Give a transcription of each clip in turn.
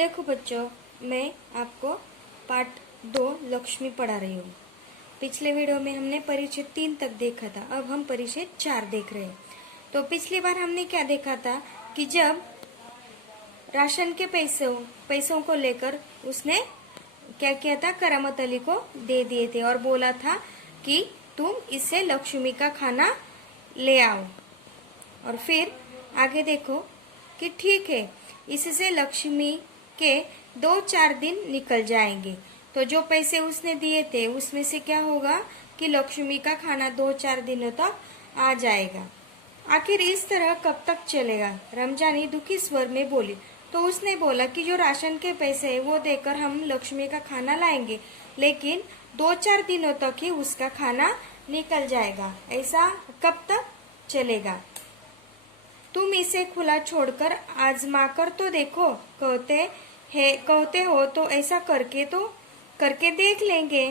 देखो बच्चों, मैं आपको पार्ट 2 लक्ष्मी पढ़ा रही हूँ। पिछले वीडियो में हमने परिच्छेद 3 तक देखा था, अब हम परिच्छेद 4 देख रहे हैं। तो पिछली बार हमने क्या देखा था कि जब राशन के पैसों को लेकर उसने क्या किया था, करामत अली को दे दिए थे और बोला था कि तुम इससे लक्ष्मी का खाना ले आओ। और फिर आगे देखो कि ठीक है, इससे लक्ष्मी के 2-4 दिन निकल जाएंगे। तो जो पैसे उसने दिए थे उसमें से क्या होगा कि लक्ष्मी का खाना 2-4 दिनों तक आ जाएगा। आखिर इस तरह कब तक चलेगा? रमजानी दुखी स्वर में बोली। तो उसने बोला कि जो राशन के पैसे है वो देकर हम लक्ष्मी का खाना लाएंगे, लेकिन 2-4 दिनों तक ही उसका खाना निकल जाएगा। ऐसा कब तक चलेगा? तुम इसे खुला छोड़कर आजमा कर तो देखो, कहते हो तो ऐसा करके देख लेंगे।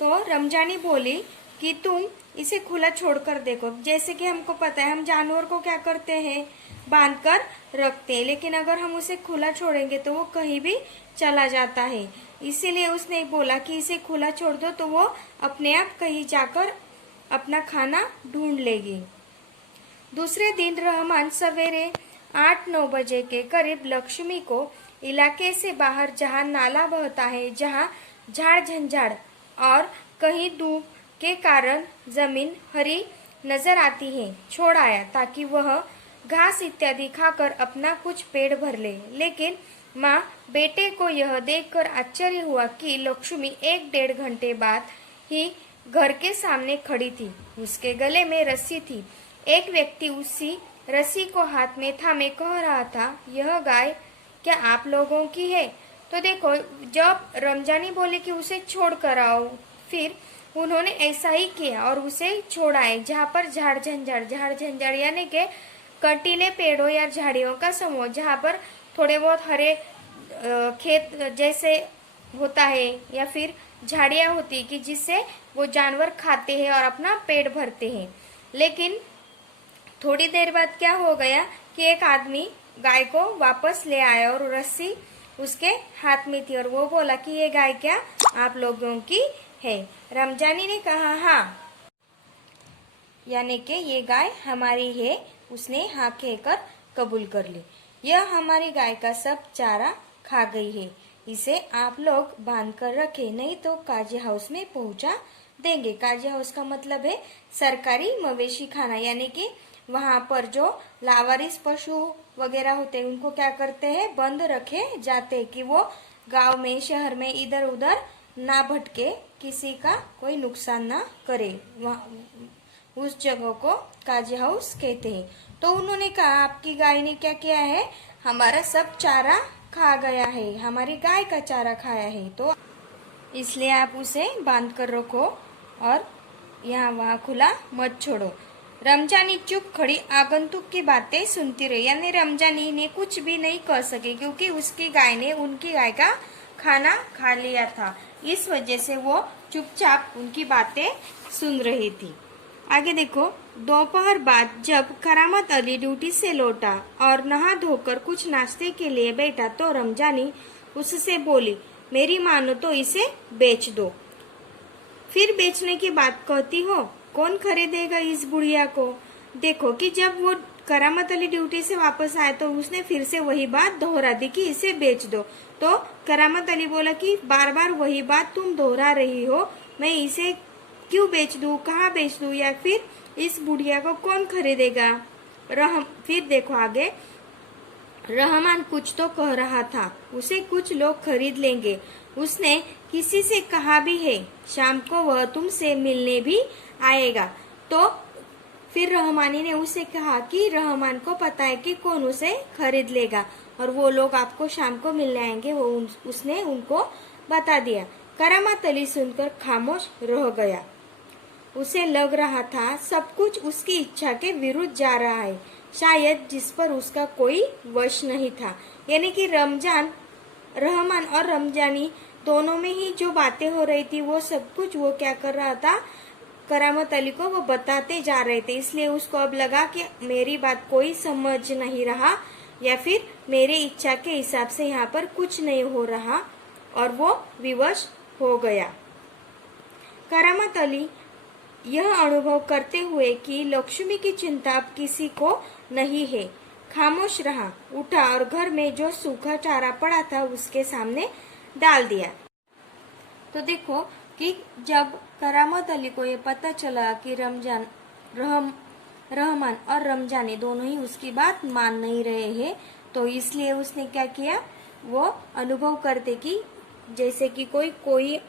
तो रमजानी बोली कि तुम इसे खुला छोड़कर देखो। जैसे कि हमको पता है, हम जानवर को क्या करते हैं, बांध कर रखते हैं, लेकिन अगर हम उसे खुला छोड़ेंगे तो वो कहीं भी चला जाता है। इसीलिए उसने बोला कि इसे खुला छोड़ दो तो वो अपने आप कहीं जाकर अपना खाना ढूंढ लेगी। दूसरे दिन रहमान सवेरे 8-9 बजे के करीब लक्ष्मी को इलाके से बाहर, जहां नाला बहता है, जहां झाड़ झंझाड़ और कहीं धूप के कारण जमीन हरी नजर आती है, छोड़ आया ताकि वह घास इत्यादि खाकर अपना कुछ पेट भर ले। लेकिन माँ बेटे को यह देखकर आश्चर्य हुआ कि लक्ष्मी 1-1.5 घंटे बाद ही घर के सामने खड़ी थी। उसके गले में रस्सी थी। एक व्यक्ति उसी रस्सी को हाथ में थामे कह रहा था, यह गाय क्या आप लोगों की है? तो देखो, जब रमजानी बोले कि उसे छोड़ कर आओ, फिर उन्होंने ऐसा ही किया और उसे छोड़ाए जहाँ पर झाड़ झंझाड़ यानी के कंटीले पेड़ों या झाड़ियों का समूह, जहाँ पर थोड़े बहुत हरे खेत जैसे होता है या फिर झाड़ियाँ होती कि जिससे वो जानवर खाते हैं और अपना पेट भरते हैं। लेकिन थोड़ी देर बाद क्या हो गया कि एक आदमी गाय को वापस ले आया और रस्सी उसके हाथ में थी और वो बोला कि ये गाय क्या आप लोगों की है? रमजानी ने कहा हाँ, यानी कि ये गाय हमारी है। उसने हाँ कहकर कबूल कर ली। यह हमारी गाय का सब चारा खा गई है, इसे आप लोग बांध कर रखे, नहीं तो काजी हाउस में पहुंचा देंगे। काजी हाउस का मतलब है सरकारी मवेशी खाना, यानी कि वहां पर जो लावारिस पशु वगैरह होते हैं उनको क्या करते हैं, बंद रखे जाते हैं कि वो गांव में शहर में इधर उधर ना भटके, किसी का कोई नुकसान ना करे। उस जगह को काजी हाउस कहते हैं। तो उन्होंने कहा आपकी गाय ने क्या किया है, हमारा सब चारा खा गया है, हमारी गाय का चारा खाया है, तो इसलिए आप उसे बांध कर रखो और यहाँ वहाँ खुला मत छोड़ो। रमजानी चुप खड़ी आगंतुक की बातें सुनती रही, यानी रमजानी ने कुछ भी नहीं कह सके क्योंकि उसकी गाय ने उनकी गाय का खाना खा लिया था। इस वजह से वो चुपचाप उनकी बातें सुन रही थी। आगे देखो, दोपहर बाद जब करामत अली ड्यूटी से लौटा और नहा धोकर कुछ नाश्ते के लिए बैठा तो रमजानी उससे बोली, मेरी मानो तो इसे बेच दो। फिर बेचने की बात कहती हो, कौन खरीदेगा इस बुढ़िया को? देखो कि जब वो करामत अली ड्यूटी से वापस आया तो उसने फिर से वही बात दोहरा दी कि इसे बेच दो। तो करामत अली बोला कि बार बार वही बात तुम दोहरा रही हो, मैं इसे क्यों बेच दूं, कहाँ बेच दूं, या फिर इस बुढ़िया को कौन खरीदेगा? फिर देखो आगे, रहमान कुछ तो कह रहा था, उसे कुछ लोग खरीद लेंगे। उसने किसी से कहा भी है शाम को वह तुमसे मिलने भी आएगा। तो फिर रहमानी ने उसे कहा कि रहमान को पता है कि कौन उसे खरीद लेगा और वो लोग आपको शाम को मिलने आएंगे, वो उसने उनको बता दिया। करामत अली सुनकर खामोश रह गया। उसे लग रहा था सब कुछ उसकी इच्छा के विरुद्ध जा रहा है, शायद जिस पर उसका कोई वश नहीं था। यानी कि रहमान और रमजानी दोनों में ही जो बातें हो रही थी वो सब कुछ वो क्या कर रहा था, करामत अली को वो बताते जा रहे थे। इसलिए उसको अब लगा कि मेरी बात कोई समझ नहीं रहा, या फिर मेरे इच्छा के हिसाब से यहाँ पर कुछ नहीं हो रहा और वो विवश हो गया। करामत अली यह अनुभव करते हुए कि लक्ष्मी की चिंता अब किसी को नहीं है, खामोश रहा, उठा और घर में जो सूखा चारा पड़ा था उसके सामने डाल दिया। तो देखो कि जब करामत अली को ये पता चला कि रहमान और रमजानी दोनों ही उसकी बात मान नहीं रहे हैं, तो इसलिए उसने क्या किया, वो अनुभव करते कि जैसे कि कोई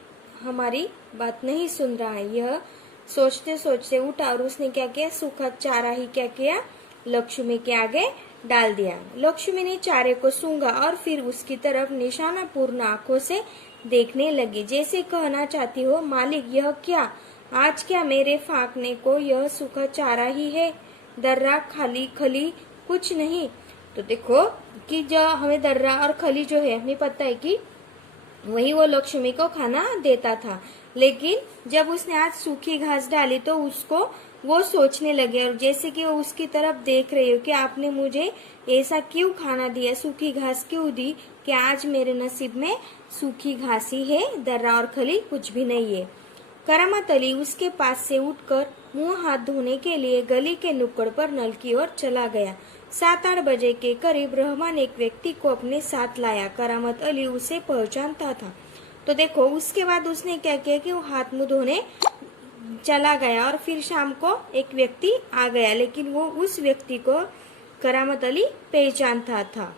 हमारी बात नहीं सुन रहा है। यह सोचते सोचते उठा और उसने क्या किया, सूखा चारा ही क्या किया, लक्ष्मी के आगे डाल दिया। लक्ष्मी ने चारे को सूंघा और फिर उसकी तरफ निशाना पूर्ण आंखों से देखने लगी, जैसे कहना चाहती हो, मालिक यह क्या, आज क्या मेरे फाकने को यह सूखा चारा ही है, दर्रा खाली खली कुछ नहीं। तो देखो कि जो हमें दर्रा और खली जो है हमें पता है कि वही वो लक्ष्मी को खाना देता था, लेकिन जब उसने आज सूखी घास डाली तो उसको वो सोचने लगे और जैसे कि वो उसकी तरफ देख रही हो कि आपने मुझे ऐसा क्यों खाना दिया, सूखी घास क्यों दी कि आज मेरे नसीब में सूखी घास ही है, दर्रा और खली कुछ भी नहीं है। करामत अली उसके पास से उठकर मुंह हाथ धोने के लिए गली के नुक्कड़ पर नल की ओर चला गया। 7-8 बजे के करीब रहमान एक व्यक्ति को अपने साथ लाया। करामत अली उसे पहचानता था। तो देखो उसके बाद उसने क्या किया कि वो हाथ मुंह धोने चला गया और फिर शाम को एक व्यक्ति आ गया, लेकिन वो उस व्यक्ति को करामत अली पहचानता था।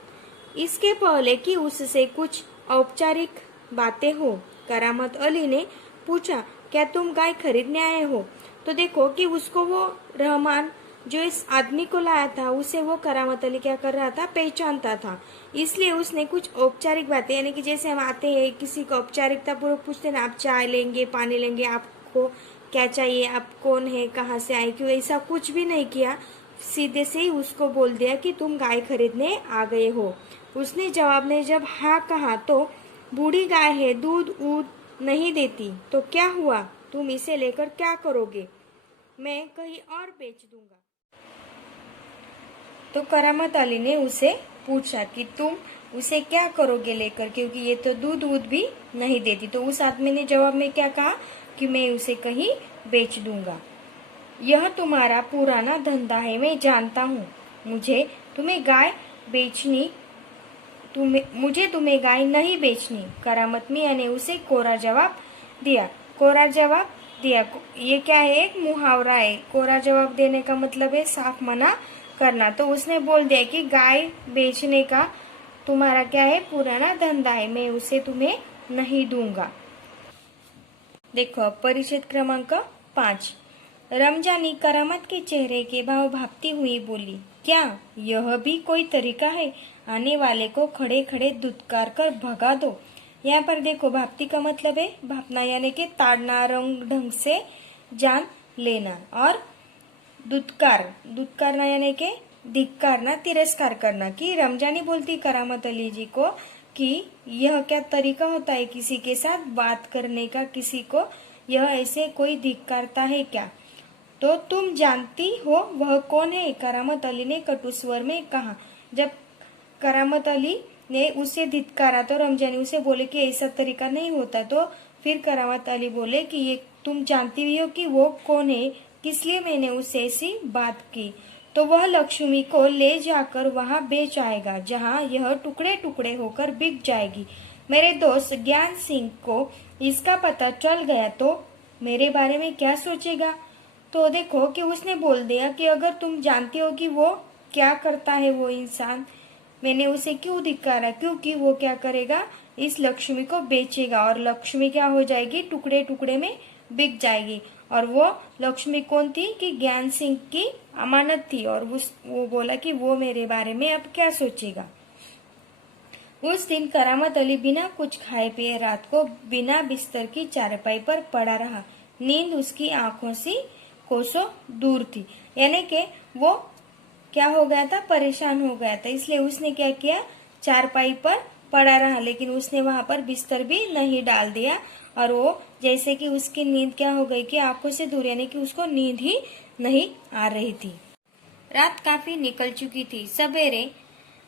इसके पहले कि उससे कुछ औपचारिक बातें हो, करामत अली ने पूछा, क्या तुम गाय खरीदने आए हो? तो देखो कि उसको वो रहमान जो इस आदमी को लाया था उसे वो करामत अली क्या कर रहा था, पहचानता था। इसलिए उसने कुछ औपचारिक बातें, यानी कि जैसे हम आते हैं किसी को औपचारिकता पूर्वक पूछते ना, आप चाय लेंगे, पानी लेंगे, आपको क्या चाहिए, आप कौन है, कहाँ से आए, क्यों, ऐसा कुछ भी नहीं किया। सीधे से ही उसको बोल दिया कि तुम गाय खरीदने आ गए हो। उसने जवाब में जब हाँ कहा तो, बूढ़ी गाय है, दूध नहीं देती, तो क्या हुआ, तुम इसे लेकर क्या करोगे? मैं कहीं और बेच दूंगा। तो करामत अली ने उसे पूछा कि तुम उसे क्या करोगे लेकर, क्योंकि ये तो दूध भी नहीं देती। तो उस आदमी ने जवाब में क्या कहा कि मैं उसे कहीं बेच दूंगा। यह तुम्हारा पुराना धंधा है, मैं जानता हूँ। मुझे तुम्हें गाय नहीं बेचनी। करामत मियाँ ने उसे कोरा जवाब दिया। ये क्या है, एक मुहावरा है। कोरा जवाब देने का मतलब है साफ मना करना। तो उसने बोल दिया कि गाय बेचने का तुम्हारा क्या है, पुराना धंधा है, मैं उसे तुम्हें नहीं दूंगा। देखो परिच्छेद क्रमांक 5। रमजानी करामत के चेहरे के भाव भापती हुई बोली, क्या यह भी कोई तरीका है, आने वाले को खड़े खड़े दुत्कार कर भगा दो। यहाँ पर देखो भापती का मतलब है भापना, यानी कि ताड़ना, रंग ढंग से जान लेना, और दुत्कारना यानी कि धिक्कारना, तिरस्कार करना। कि रमजानी बोलती करामत अली जी को कि यह क्या तरीका होता है किसी के साथ बात करने का, किसी को यह ऐसे कोई धिक्कारता है क्या? तो तुम जानती हो वह कौन है? करामत अली ने कटु स्वर में कहा। जब करामत अली ने उसे धिक्कारा तो रमजानी उसे बोले कि ऐसा तरीका नहीं होता। तो फिर करामत अली बोले कि ये तुम जानती भी हो कि वो कौन है, किस लिए मैंने उससे ऐसी बात की? तो वह लक्ष्मी को ले जाकर वहां बेच आएगा, जहां यह टुकड़े टुकड़े होकर बिक जाएगी। मेरे दोस्त ज्ञान सिंह को इसका पता चल गया तो मेरे बारे में क्या सोचेगा? तो देखो कि उसने बोल दिया कि अगर तुम जानती हो कि वो क्या करता है वो इंसान, मैंने उसे क्यों धिक्कारा, क्योंकि वो क्या करेगा, इस लक्ष्मी को बेचेगा और लक्ष्मी क्या हो जाएगी, टुकड़े टुकड़े में बिक जाएगी। और वो लक्ष्मी कौन थी कि ज्ञान सिंह की अमानत थी। और वो बोला कि वो मेरे बारे में अब क्या सोचेगा। उस दिन करामत अली बिना कुछ खाए पिए रात को बिना बिस्तर की चारपाई पर पड़ा रहा। नींद उसकी आंखों से कोसों दूर थी, यानी कि वो क्या हो गया था, परेशान हो गया था। इसलिए उसने क्या किया, चारपाई पर पड़ा रहा, लेकिन उसने वहां पर बिस्तर भी नहीं डाल दिया। और वो जैसे कि उसकी नींद क्या हो गई कि आंखों से दूर, यानी कि उसको नींद ही नहीं आ रही थी। रात काफी निकल चुकी थी। सवेरे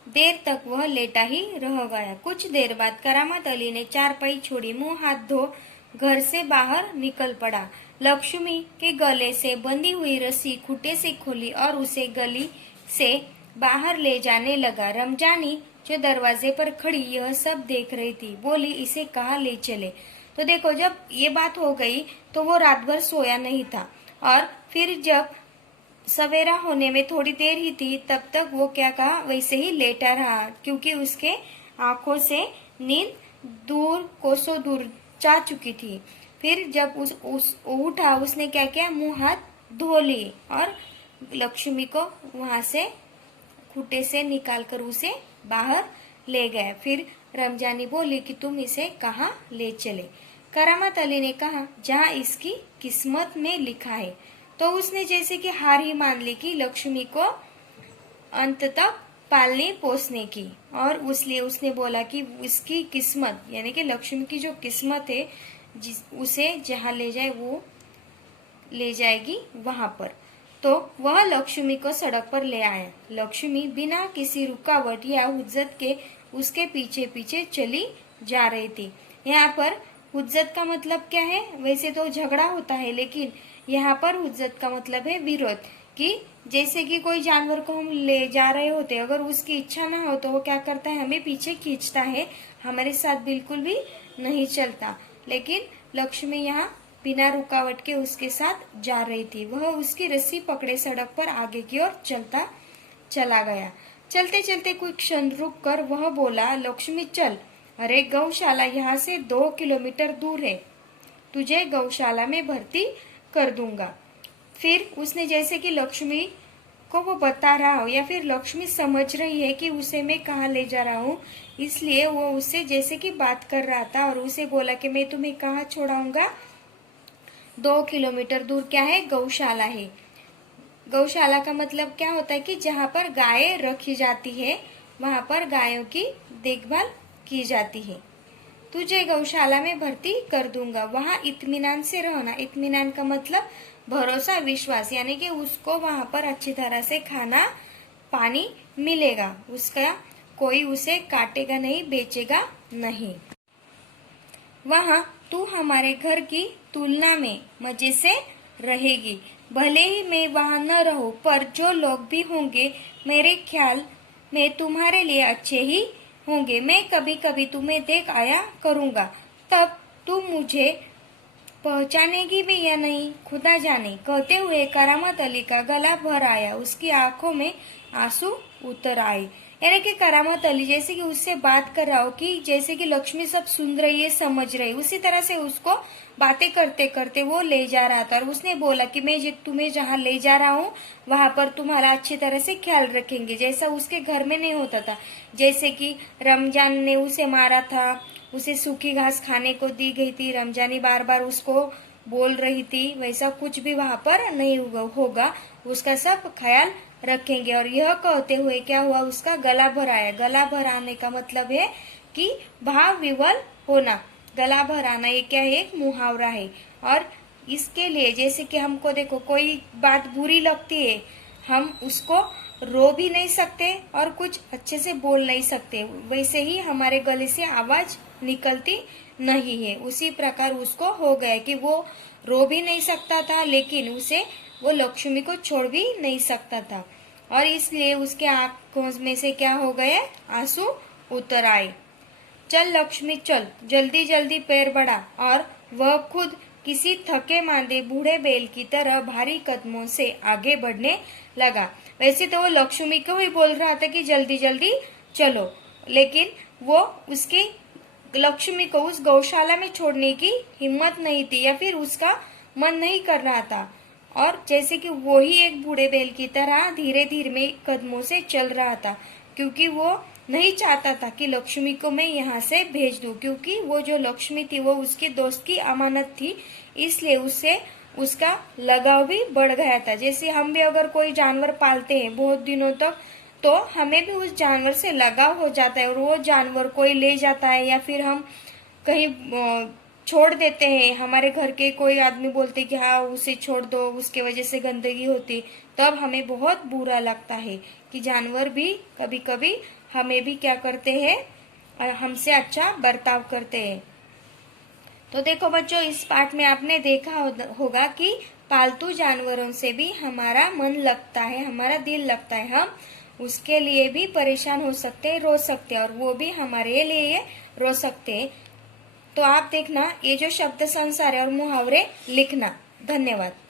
देर तक वह लेटा ही रह गया। कुछ देर बाद करामत अली ने चारपाई छोड़ी, मुंह हाथ धो घर से बाहर निकल पड़ा। लक्ष्मी के गले से बंधी हुई रस्सी खूंटे से खोली और उसे गली से बाहर ले जाने लगा। रमजानी जो दरवाजे पर खड़ी यह सब देख रही थी, बोली इसे कहाँ ले चले। तो देखो, जब ये बात हो गई तो वो रात भर सोया नहीं था और फिर जब सवेरा होने में थोड़ी देर ही थी तब तक वो क्या कहा वैसे ही लेटा रहा, क्योंकि उसके आंखों से नींद दूर कोसों दूर जा चुकी थी। फिर जब उस उठा, उसने क्या किया, मुंह हाथ धो लिए और लक्ष्मी को वहां से खूंटे से निकालकर उसे बाहर ले गए। फिर रमजानी बोली कि तुम इसे कहाँ ले चले। करामत अली ने कहा जहाँ इसकी किस्मत में लिखा है। तो उसने जैसे कि हार ही मान ली कि लक्ष्मी को अंत तक पालने पोसने की, और इसलिए उसने बोला कि उसकी किस्मत यानी कि लक्ष्मी की जो किस्मत है उसे जहाँ ले जाए वो ले जाएगी वहां पर। तो वह लक्ष्मी को सड़क पर ले आया। लक्ष्मी बिना किसी रुकावट या हुज्जत के उसके पीछे पीछे चली जा रही थी। यहाँ पर हुज्जत का मतलब क्या है? वैसे तो झगड़ा होता है, लेकिन यहाँ पर हुज्जत का मतलब है विरोध। कि जैसे कि कोई जानवर को हम ले जा रहे होते, अगर उसकी इच्छा ना हो तो वो क्या करता है, हमें पीछे खींचता है, हमारे साथ बिल्कुल भी नहीं चलता। लेकिन लक्ष्मी यहाँ बिना रुकावट के उसके साथ जा रही थी। वह उसकी रस्सी पकड़े सड़क पर आगे की ओर चलता चला गया। चलते चलते कुछ क्षण रुक कर वह बोला, लक्ष्मी चल, अरे गौशाला यहाँ से 2 किलोमीटर दूर है, तुझे गौशाला में भर्ती कर दूंगा। फिर उसने जैसे कि लक्ष्मी को वो बता रहा हो या फिर लक्ष्मी समझ रही है कि उसे मैं कहाँ ले जा रहा हूँ, इसलिए वो उससे जैसे कि बात कर रहा था और उसे बोला कि मैं तुम्हें कहाँ छोड़ाऊंगा, 2 किलोमीटर दूर क्या है, गौशाला है। गौशाला का मतलब क्या होता है कि जहाँ पर गायें रखी जाती है, वहां पर गायों की देखभाल की जाती है। तुझे गौशाला में भर्ती कर दूंगा, वहां इत्मीनान से रहना। इत्मीनान का मतलब भरोसा, विश्वास, यानी कि उसको वहां पर अच्छी तरह से खाना पानी मिलेगा, उसका कोई उसे काटेगा नहीं, बेचेगा नहीं। वहां तू हमारे घर की तुलना में मजे से रहेगी। भले ही मैं वहां न रहूं, पर जो लोग भी होंगे मेरे ख्याल में तुम्हारे लिए अच्छे ही होंगे। मैं कभी कभी तुम्हें देख आया करूंगा, तब तुम मुझे पहचानेगी भी या नहीं, खुदा जाने। कहते हुए करामत अली का गला भर आया, उसकी आंखों में आंसू उतर आए। यानी कि करामत अली जैसे कि उससे बात कर रहा हो कि जैसे कि लक्ष्मी सब सुन रही है, समझ रही है, उसी तरह से उसको बातें करते करते वो ले जा रहा था। और उसने बोला कि मैं तुम्हें जहाँ ले जा रहा हूँ वहां पर तुम्हारा अच्छी तरह से ख्याल रखेंगे, जैसा उसके घर में नहीं होता था। जैसे कि रमजान ने उसे मारा था, उसे सूखी घास खाने को दी गई थी, रमजानी बार बार उसको बोल रही थी, वैसा कुछ भी वहां पर नहीं होगा, उसका सब ख्याल रखेंगे। और यह कहते हुए क्या हुआ, उसका गला भर आया। गला भर आने का मतलब है कि भाव विवल होना। गला भर आना ये क्या है, एक मुहावरा है। और इसके लिए जैसे कि हमको देखो कोई बात बुरी लगती है, हम उसको रो भी नहीं सकते और कुछ अच्छे से बोल नहीं सकते, वैसे ही हमारे गले से आवाज निकलती नहीं है। उसी प्रकार उसको हो गया कि वो रो भी नहीं सकता था, लेकिन उसे वो लक्ष्मी को छोड़ भी नहीं सकता था, और इसलिए उसके आंखों में से क्या हो गए, आंसू उतर आए। चल लक्ष्मी चल, जल्दी जल्दी पैर बढ़ा। और वह खुद किसी थके मांदे बूढ़े बैल की तरह भारी कदमों से आगे बढ़ने लगा। वैसे तो वो लक्ष्मी को ही बोल रहा था कि जल्दी जल्दी चलो, लेकिन वो उसकी लक्ष्मी को उस गौशाला में छोड़ने की हिम्मत नहीं थी या फिर उसका मन नहीं कर रहा था। और जैसे कि वो ही एक बूढ़े बैल की तरह धीरे धीरे कदमों से चल रहा था, क्योंकि वो नहीं चाहता था कि लक्ष्मी को मैं यहाँ से भेज दूं, क्योंकि वो जो लक्ष्मी थी वो उसके दोस्त की अमानत थी, इसलिए उससे उसका लगाव भी बढ़ गया था। जैसे हम भी अगर कोई जानवर पालते हैं बहुत दिनों तक, तो हमें भी उस जानवर से लगाव हो जाता है, और वो जानवर कोई ले जाता है या फिर हम कहीं छोड़ देते हैं, हमारे घर के कोई आदमी बोलते कि हाँ उसे छोड़ दो, उसके वजह से गंदगी होती, तब हमें बहुत बुरा लगता है कि जानवर भी कभी कभी हमें भी क्या करते हैं, हमसे अच्छा बर्ताव करते हैं। तो देखो बच्चों, इस पाठ में आपने देखा होगा कि पालतू जानवरों से भी हमारा मन लगता है, हमारा दिल लगता है, हम उसके लिए भी परेशान हो सकते हैं, रो सकते हैं, और वो भी हमारे लिए रो सकते हैं। तो आप देखना, ये जो शब्द संसार है और मुहावरे लिखना। धन्यवाद।